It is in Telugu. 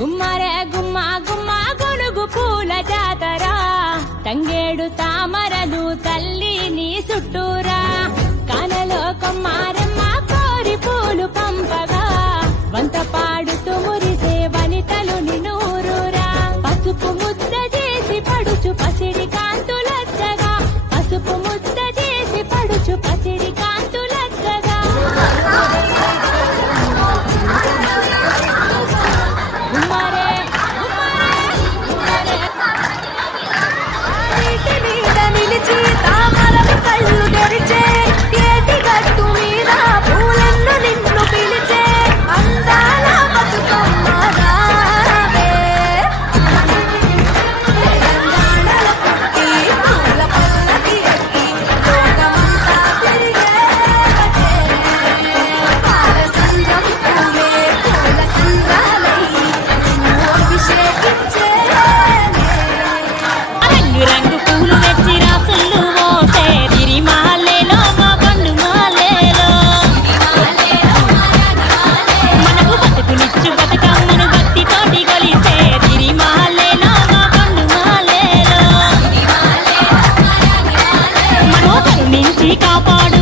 గుమ్మరే గుమ్మ గుమ్మ గొనుగు పూల జాతర తంగేడు తామరలు తల్లి నీ చుట్టూరా కానలో కొమ్మారమ్మ కోరి పూలు పంపగా వంత పాడుతూ మురిసే వనితలు నినూరురా పసుపు ముద్ద చేసి పడుచు పసిడి కాంతులచ్చగా పసుపు ముద్ద చేసి పడుచు పసిడి కాంతులచ్చగా గుమ్మరే నిలిచి తామరలు కళ్ళు తెరిచే ఏటి గట్టు మీద పూలెన్ను నిన్ను పిలిచే అందాల బతుకమ్మ రావే తెలంగాణలో పుట్టి పూల పల్లకి ఎక్కి లోకమంతా తిరిగేవటే పాలసంద్రం పూలే పూల సంద్రాలయ్యి నిన్ను అభిషేకించే రంగు రంగు పూలు తెచ్చి రాసులు మోసే తిరిమాలేలో మా పండు మాలేలో మనకు బతుకునిచ్చు బతుకమ్మను భక్తితోటి కొలిసే తిరిమాలేలో మా పండు మాలేలో మనో కరుణించి కాపాడు